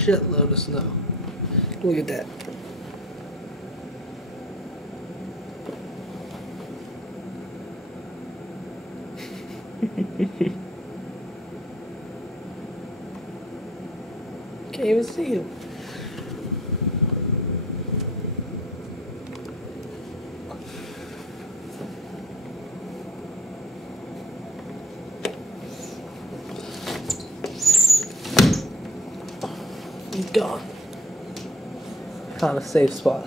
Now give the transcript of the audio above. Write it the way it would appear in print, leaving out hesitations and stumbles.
shitload of snow. Look at that. Can't even see him. He's gone. Found a safe spot.